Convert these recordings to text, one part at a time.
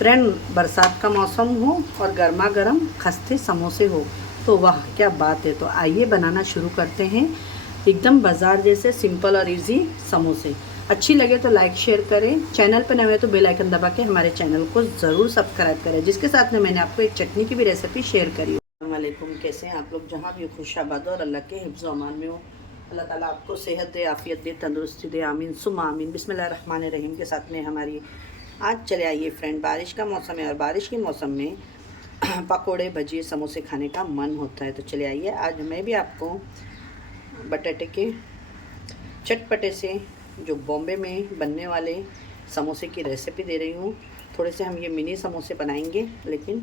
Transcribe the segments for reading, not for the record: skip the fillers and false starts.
Friend, बरसात का मौसम हो और गर्मा गर्म खस्ते समोसे हो तो वाह क्या बात है। तो आइए बनाना शुरू करते हैं एकदम बाज़ार जैसे सिंपल और इजी समोसे। अच्छी लगे तो लाइक शेयर करें, चैनल पर नए तो बेल आइकन दबा के हमारे चैनल को ज़रूर सब्सक्राइब करें, जिसके साथ में मैंने आपको एक चटनी की भी रेसिपी शेयर करी। अस्सलाम वालेकुम, कैसे हैं आप लोग? जहाँ भी खुशाबाद और अल्लाह के हिफ्ज़ व अमान में हो। अल्लाह ताला आपको सेहत दे, आफ़ियत दे, तंदुरुस्ती दे, आमीन सुम्मा आमीन। बिस्मिल्लाहिर्रहमानिर्रहीम के साथ में हमारी आज चले आइए फ्रेंड, बारिश का मौसम है और बारिश के मौसम में पकोड़े भजिए समोसे खाने का मन होता है। तो चले आइए, आज मैं भी आपको बटाटे के चटपटे से जो बॉम्बे में बनने वाले समोसे की रेसिपी दे रही हूँ। थोड़े से हम ये मिनी समोसे बनाएंगे लेकिन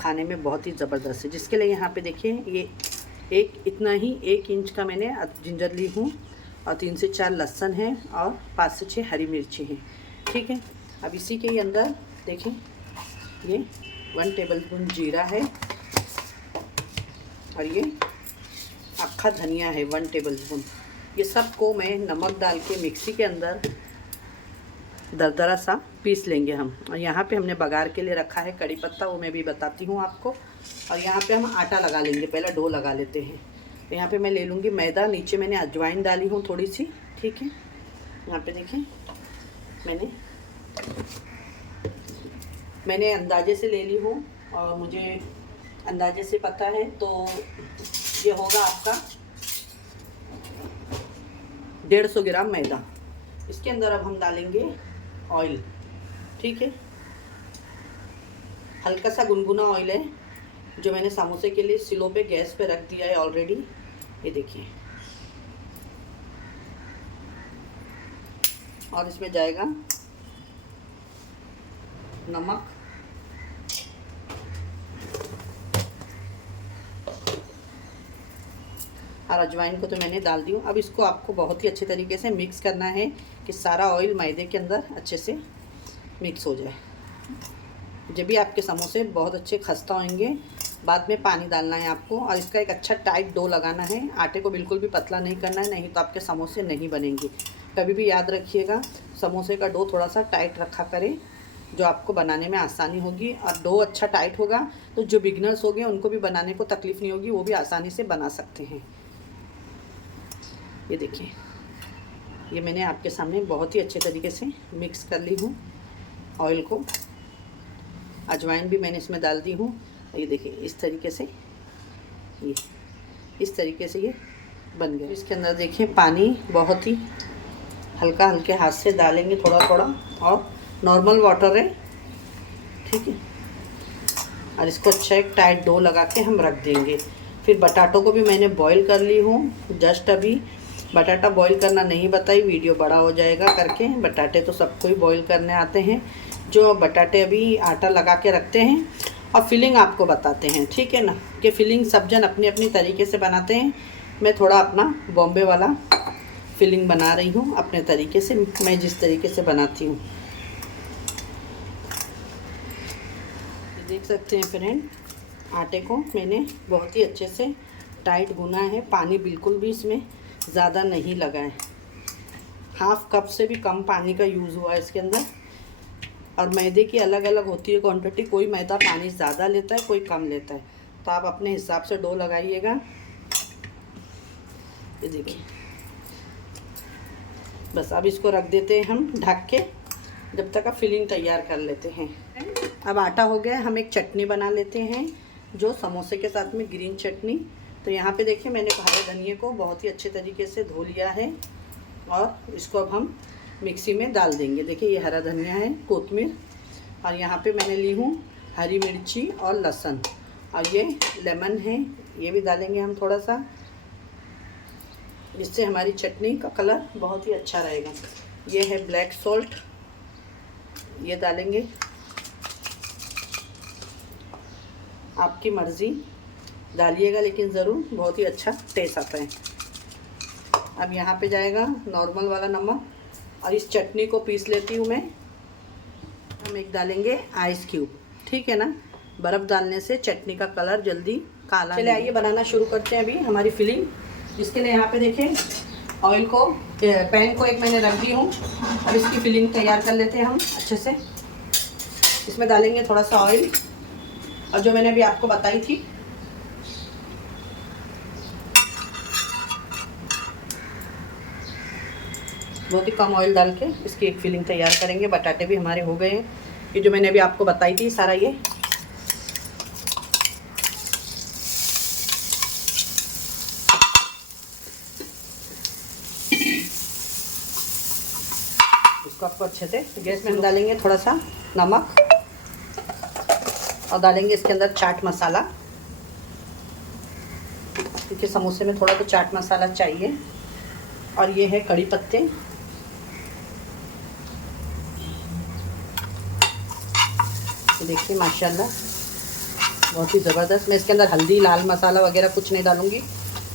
खाने में बहुत ही ज़बरदस्त है। जिसके लिए यहाँ पे देखिए ये इतना ही 1 इंच का मैंने जिंजर ली हूँ और 3 से 4 लहसुन है और 5 से 6 हरी मिर्ची हैं। ठीक है, अब इसी के अंदर देखें ये 1 टेबलस्पून जीरा है और ये अक्खा धनिया है 1 टेबलस्पून। ये सब को मैं नमक डाल के मिक्सी के अंदर दरदरा सा पीस लेंगे हम। और यहाँ पे हमने बघार के लिए रखा है कड़ी पत्ता, वो मैं भी बताती हूँ आपको। और यहाँ पे हम आटा लगा लेंगे, पहले डो लगा लेते हैं। तो यहाँ पे मैं ले लूँगी मैदा, नीचे मैंने अजवाइन डाली हूँ थोड़ी सी। ठीक है, यहाँ पे देखें मैंने अंदाजे से ले ली हूँ और मुझे अंदाजे से पता है। तो ये होगा आपका 150 ग्राम मैदा। इसके अंदर अब हम डालेंगे ऑयल। ठीक है, हल्का सा गुनगुना ऑयल है जो मैंने समोसे के लिए सिलो पे गैस पे रख दिया है ऑलरेडी। ये देखिए, और इसमें जाएगा नमक, और अजवाइन को तो मैंने डाल दी हूँ। अब इसको आपको बहुत ही अच्छे तरीके से मिक्स करना है कि सारा ऑयल मैदे के अंदर अच्छे से मिक्स हो जाए। जब भी आपके समोसे बहुत अच्छे खस्ता होंगे, बाद में पानी डालना है आपको और इसका एक अच्छा टाइट डो लगाना है। आटे को बिल्कुल भी पतला नहीं करना है, नहीं तो आपके समोसे नहीं बनेंगे। कभी भी याद रखिएगा, समोसे का डो थोड़ा सा टाइट रखा करें, जो आपको बनाने में आसानी होगी। और डो अच्छा टाइट होगा तो जो बिगनर्स हो गए उनको भी बनाने को तकलीफ़ नहीं होगी, वो भी आसानी से बना सकते हैं। ये देखिए, ये मैंने आपके सामने बहुत ही अच्छे तरीके से मिक्स कर ली हूँ ऑयल को। अजवाइन भी मैंने इसमें डाल दी हूँ। ये देखिए इस तरीके से, ये इस तरीके से ये बन गया। इसके अंदर देखिए पानी बहुत ही हल्के हाथ से डालेंगे, थोड़ा थोड़ा, और नॉर्मल वाटर है। ठीक है, और इसको अच्छा एक टाइट डो लगा के हम रख देंगे। फिर बटाटों को भी मैंने बॉईल कर ली हूँ जस्ट अभी। बटाटा बॉईल करना नहीं बताई, वीडियो बड़ा हो जाएगा करके। बटाटे तो सबको ही बॉईल करने आते हैं। जो बटाटे अभी आटा लगा के रखते हैं और फिलिंग आपको बताते हैं, ठीक है ना, कि फिलिंग सब जन अपनी अपनी तरीके से बनाते हैं। मैं थोड़ा अपना बॉम्बे वाला फिलिंग बना रही हूँ अपने तरीके से, मैं जिस तरीके से बनाती हूँ। देख सकते हैं फ्रेंड, आटे को मैंने बहुत ही अच्छे से टाइट गूना है। पानी बिल्कुल भी इसमें ज़्यादा नहीं लगा है, 1/2 कप से भी कम पानी का यूज़ हुआ है इसके अंदर। और मैदे की अलग अलग होती है क्वांटिटी, कोई मैदा पानी ज़्यादा लेता है, कोई कम लेता है। तो आप अपने हिसाब से डो लगाइएगा। ये देखिए, बस अब इसको रख देते हैं हम ढक के, जब तक आप फिलिंग तैयार कर लेते हैं। अब आटा हो गया, हम एक चटनी बना लेते हैं जो समोसे के साथ में ग्रीन चटनी। तो यहाँ पे देखिए मैंने हरे धनिए को बहुत ही अच्छे तरीके से धो लिया है और इसको अब हम मिक्सी में डाल देंगे। देखिए ये हरा धनिया है, कोतमीर, और यहाँ पे मैंने ली हूँ हरी मिर्ची और लहसुन, और ये लेमन है, ये भी डालेंगे हम थोड़ा सा, जिससे हमारी चटनी का कलर बहुत ही अच्छा रहेगा। ये है ब्लैक सॉल्ट, ये डालेंगे, आपकी मर्ज़ी डालिएगा लेकिन ज़रूर, बहुत ही अच्छा टेस्ट आता है। अब यहाँ पे जाएगा नॉर्मल वाला नमक, और इस चटनी को पीस लेती हूँ मैं। हम एक डालेंगे आइस क्यूब, ठीक है ना, बर्फ़ डालने से चटनी का कलर जल्दी काला। चलिए आइए बनाना शुरू करते हैं अभी हमारी फिलिंग। जिसके लिए यहाँ पे देखें ऑयल को, पैन को एक मैंने रख दी हूँ। अब इसकी फिलिंग तैयार कर लेते हैं हम अच्छे से। इसमें डालेंगे थोड़ा सा ऑयल, और जो मैंने अभी आपको बताई थी बहुत ही कम ऑयल डाल के इसकी एक फिलिंग तैयार करेंगे। बटाटे भी हमारे हो गए हैं। ये जो मैंने अभी आपको बताई थी सारा ये इसको आपको अच्छे से गैस में डालेंगे थोड़ा सा नमक, और डालेंगे इसके अंदर चाट मसाला, क्योंकि समोसे में थोड़ा तो चाट मसाला चाहिए। और ये है कड़ी पत्ते, ये देखिए माशाल्लाह बहुत ही ज़बरदस्त। मैं इसके अंदर हल्दी लाल मसाला वगैरह कुछ नहीं डालूंगी,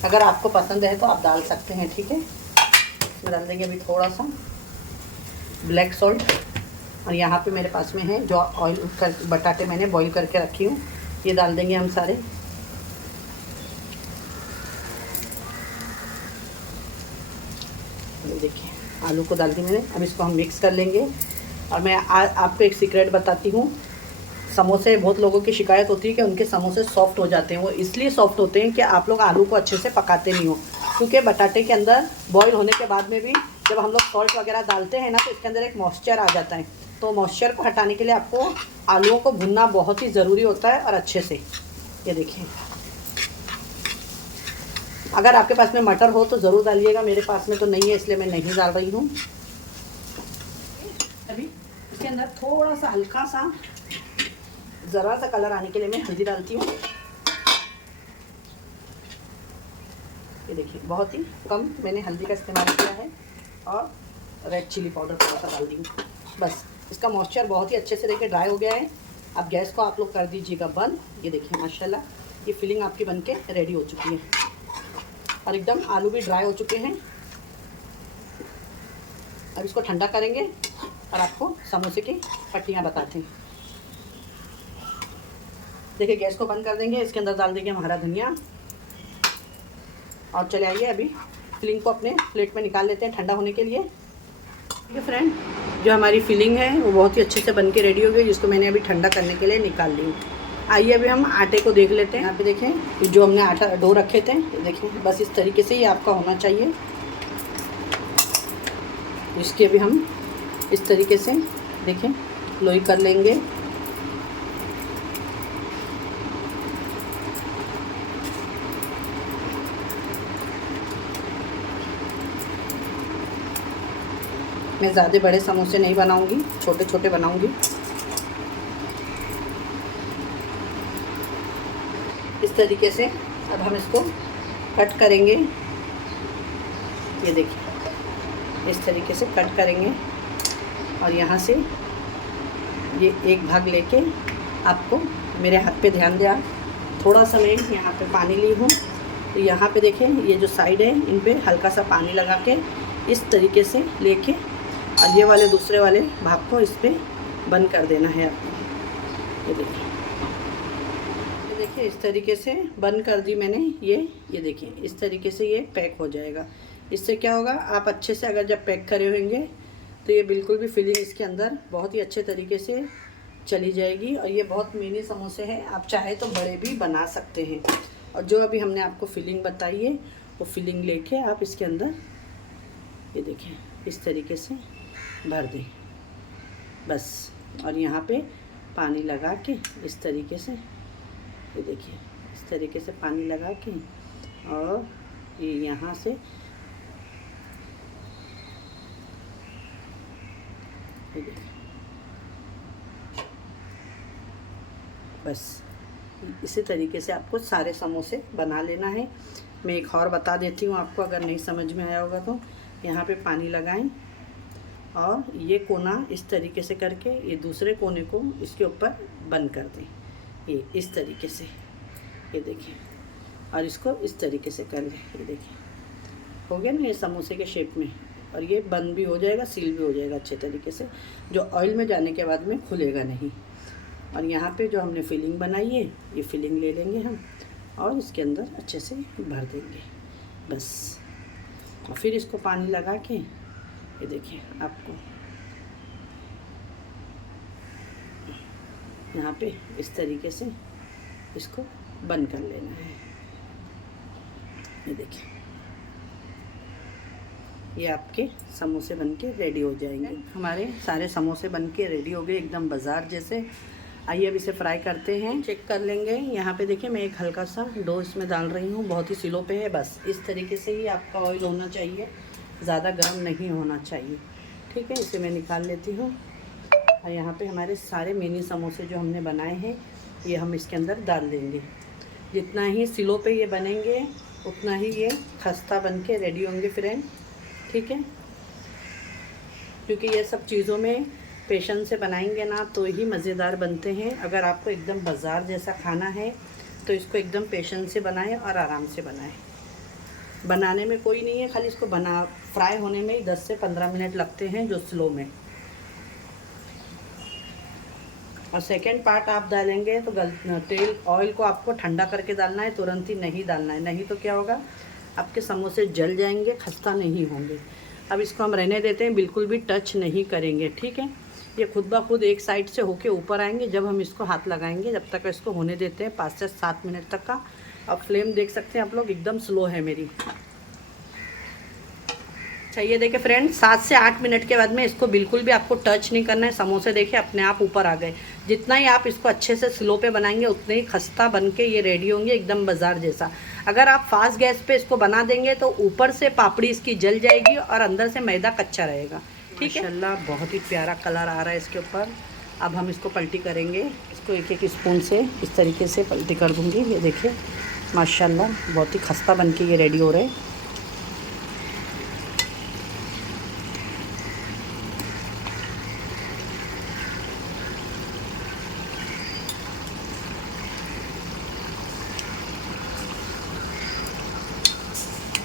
अगर आपको पसंद है तो आप डाल सकते हैं, ठीक है। इसमें डाल देंगे अभी थोड़ा सा ब्लैक सॉल्ट, और यहाँ पे मेरे पास में है जो ऑयल कर बटाटे मैंने बॉईल करके रखी हूँ, ये डाल देंगे हम सारे। देखिए आलू को डाल दी मैंने, अब इसको हम मिक्स कर लेंगे। और मैं आपको एक सीक्रेट बताती हूँ, समोसे बहुत लोगों की शिकायत होती है कि उनके समोसे सॉफ्ट हो जाते हैं। वो इसलिए सॉफ्ट होते हैं कि आप लोग आलू को अच्छे से पकाते नहीं हो, क्योंकि बटाटे के अंदर बॉईल होने के बाद में भी जब हम लोग सॉल्ट वगैरह डालते हैं ना, तो इसके अंदर एक मॉइस्चर आ जाता है। तो मॉइस्चर को हटाने के लिए आपको आलूओं को भुनना बहुत ही ज़रूरी होता है, और अच्छे से। ये देखिए, अगर आपके पास में मटर हो तो ज़रूर डालिएगा, मेरे पास में तो नहीं है इसलिए मैं नहीं डाल रही हूँ। अभी इसके अंदर थोड़ा सा हल्का सा ज़रा सा कलर आने के लिए मैं हल्दी डालती हूँ। ये देखिए बहुत ही कम मैंने हल्दी का इस्तेमाल किया है, और रेड चिली पाउडर थोड़ा सा डाल दी हूँ। बस इसका मॉइस्चर बहुत ही अच्छे से देखिए ड्राई हो गया है। अब गैस को आप लोग कर दीजिएगा बंद। ये देखिए माशाल्लाह ये फिलिंग आपकी बनके रेडी हो चुकी है, और एकदम आलू भी ड्राई हो चुके हैं। अब इसको ठंडा करेंगे और आपको समोसे की पट्टियाँ बताते हैं। देखिए गैस को बंद कर देंगे, इसके अंदर डाल देंगे हम हरा धनिया, और चले आइए अभी फिलिंग को अपने प्लेट में निकाल लेते हैं ठंडा होने के लिए। ठीक है फ्रेंड, जो हमारी फिलिंग है वो बहुत ही अच्छे से बन के रेडी हो गई, जिसको मैंने अभी ठंडा करने के लिए निकाल ली। आइए अभी हम आटे को देख लेते हैं। यहाँ पे देखें जो हमने आटा डो रखे थे, देखें बस इस तरीके से ही आपका होना चाहिए। इसके भी हम इस तरीके से देखें लोई कर लेंगे। मैं ज़्यादा बड़े समोसे नहीं बनाऊंगी, छोटे छोटे बनाऊंगी। इस तरीके से अब हम इसको कट करेंगे। ये देखिए इस तरीके से कट करेंगे, और यहाँ से ये एक भाग लेके आपको मेरे हाथ पे ध्यान दिया, थोड़ा सा मैं यहाँ पे पानी ली हूँ। तो यहाँ पे देखें ये जो साइड है इन पे हल्का सा पानी लगा के इस तरीके से लेके, और ये वाले दूसरे वाले भाग को इस पे बंद कर देना है आपको। ये देखिए इस तरीके से बंद कर दी मैंने। ये देखिए इस तरीके से ये पैक हो जाएगा। इससे क्या होगा, आप अच्छे से अगर जब पैक करे होंगे तो ये बिल्कुल भी फिलिंग इसके अंदर बहुत ही अच्छे तरीके से चली जाएगी। और ये बहुत मिनी समोसे हैं, आप चाहे तो बड़े भी बना सकते हैं। और जो अभी हमने आपको फिलिंग बताई है वो फिलिंग लेके आप इसके अंदर ये देखिए इस तरीके से भर दें बस। और यहाँ पे पानी लगा के इस तरीके से, ये देखिए इस तरीके से पानी लगा के, और ये यहाँ से ये देखिए बस इसी तरीके से आपको सारे समोसे बना लेना है। मैं एक और बता देती हूँ आपको, अगर नहीं समझ में आया होगा तो यहाँ पे पानी लगाएं, और ये कोना इस तरीके से करके ये दूसरे कोने को इसके ऊपर बंद कर दें, ये इस तरीके से। ये देखिए, और इसको इस तरीके से कर लें। ये देखिए हो गया ना ये समोसे के शेप में, और ये बंद भी हो जाएगा, सील भी हो जाएगा अच्छे तरीके से, जो ऑयल में जाने के बाद में खुलेगा नहीं। और यहाँ पे जो हमने फिलिंग बनाई है ये फिलिंग ले लेंगे हम, और इसके अंदर अच्छे से भर देंगे बस। और फिर इसको पानी लगा के ये देखिए आपको यहाँ पे इस तरीके से इसको बंद कर लेना है। ये देखिए, ये आपके समोसे बनके रेडी हो जाएंगे। हमारे सारे समोसे बनके रेडी हो गए एकदम बाज़ार जैसे। आइए अब इसे फ्राई करते हैं, चेक कर लेंगे। यहाँ पे देखिए मैं एक हल्का सा डो इसमें डाल रही हूँ, बहुत ही स्लो पे है। बस इस तरीके से ही आपका ऑयल होना चाहिए, ज़्यादा गर्म नहीं होना चाहिए। ठीक है, इसे मैं निकाल लेती हूँ। और यहाँ पे हमारे सारे मिनी समोसे जो हमने बनाए हैं ये हम इसके अंदर डाल देंगे। जितना ही स्लो पे ये बनेंगे उतना ही ये खस्ता बन के रेडी होंगे फ्रेंड। ठीक है, क्योंकि ये सब चीज़ों में पेशेंस से बनाएंगे ना तो ही मज़ेदार बनते हैं। अगर आपको एकदम बाज़ार जैसा खाना है तो इसको एकदम पेशेंस से बनाएं और आराम से बनाएं। बनाने में कोई नहीं है, खाली इसको फ्राई होने में ही 10 से 15 मिनट लगते हैं जो स्लो में। और सेकेंड पार्ट आप डालेंगे तो तेल ऑयल को आपको ठंडा करके डालना है, तुरंत ही नहीं डालना है, नहीं तो क्या होगा आपके समोसे जल जाएंगे, खस्ता नहीं होंगे। अब इसको हम रहने देते हैं, बिल्कुल भी टच नहीं करेंगे। ठीक है, ये खुद ब खुद एक साइड से होके ऊपर आएंगे जब हम इसको हाथ लगाएंगे। जब तक इसको होने देते हैं 5 से 7 मिनट तक का। अब फ्लेम देख सकते हैं आप लोग, एकदम स्लो है मेरी। चाहिए देखिए फ्रेंड, 7 से 8 मिनट के बाद में इसको बिल्कुल भी आपको टच नहीं करना है। समोसे देखिए अपने आप ऊपर आ गए। जितना ही आप इसको अच्छे से स्लो पे बनाएंगे उतने ही खस्ता बन के ये रेडी होंगे एकदम बाज़ार जैसा। अगर आप फास्ट गैस पे इसको बना देंगे तो ऊपर से पापड़ी इसकी जल जाएगी और अंदर से मैदा कच्चा रहेगा। ठीक है, माशाल्लाह बहुत ही प्यारा कलर आ रहा है इसके ऊपर। अब हम इसको पलटी करेंगे, इसको एक एक स्पून से इस तरीके से पलटी कर दूँगी। ये देखिए माशाल्लाह बहुत ही खस्ता बन के ये रेडी हो रहे हैं।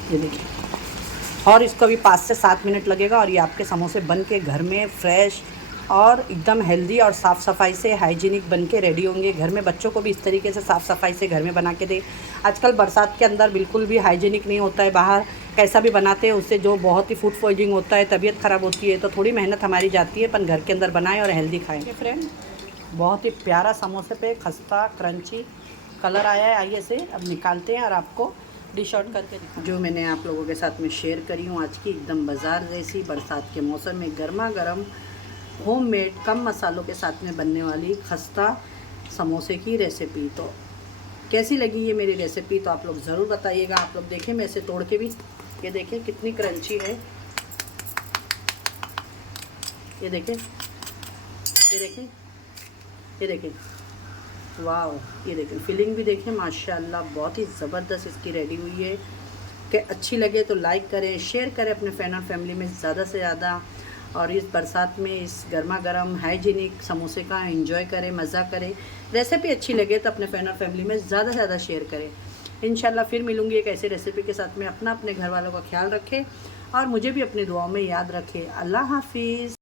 ये देखिए, और इसको भी 5 से 7 मिनट लगेगा और ये आपके समोसे बन के घर में फ्रेश और एकदम हेल्दी और साफ़ सफाई से हाइजीनिक बन के रेडी होंगे। घर में बच्चों को भी इस तरीके से साफ़ सफाई से घर में बना के दें। आजकल बरसात के अंदर बिल्कुल भी हाइजीनिक नहीं होता है, बाहर कैसा भी बनाते हैं उससे जो बहुत ही फूड पॉइजनिंग होता है, तबीयत ख़राब होती है। तो थोड़ी मेहनत हमारी जाती है, पर घर के अंदर बनाएं और हेल्दी खाएँ। फ्रेंड बहुत ही प्यारा समोसे पे खस्ता क्रंची कलर आया है। आइए से अब निकालते हैं और आपको डिश आउट करके जो मैंने आप लोगों के साथ में शेयर करी हूँ आज की एकदम बाज़ार जैसी बरसात के मौसम में गर्मा गर्म होममेड कम मसालों के साथ में बनने वाली खस्ता समोसे की रेसिपी। तो कैसी लगी ये मेरी रेसिपी तो आप लोग ज़रूर बताइएगा। आप लोग देखें मैं इसे तोड़ के भी, ये देखें कितनी क्रंची है। ये देखें, ये देखें, ये देखें, वाह, ये देखें फिलिंग भी देखें माशाल्लाह बहुत ही ज़बरदस्त इसकी रेडी हुई है। कि अच्छी लगे तो लाइक करें, शेयर करें अपने फ्रेंड और फैमिली में ज़्यादा से ज़्यादा। और इस बरसात में इस गर्मा गर्म हाइजीनिक समोसे का एंजॉय करें, मज़ा करें। रेसिपी अच्छी लगे तो अपने फ्रेंड और फैमिली में ज़्यादा से ज़्यादा शेयर करें। इंशाल्लाह फिर मिलूँगी एक ऐसी रेसिपी के साथ में। अपने घर वालों का ख्याल रखें और मुझे भी अपनी दुआओं में याद रखें। अल्लाह हाफिज़।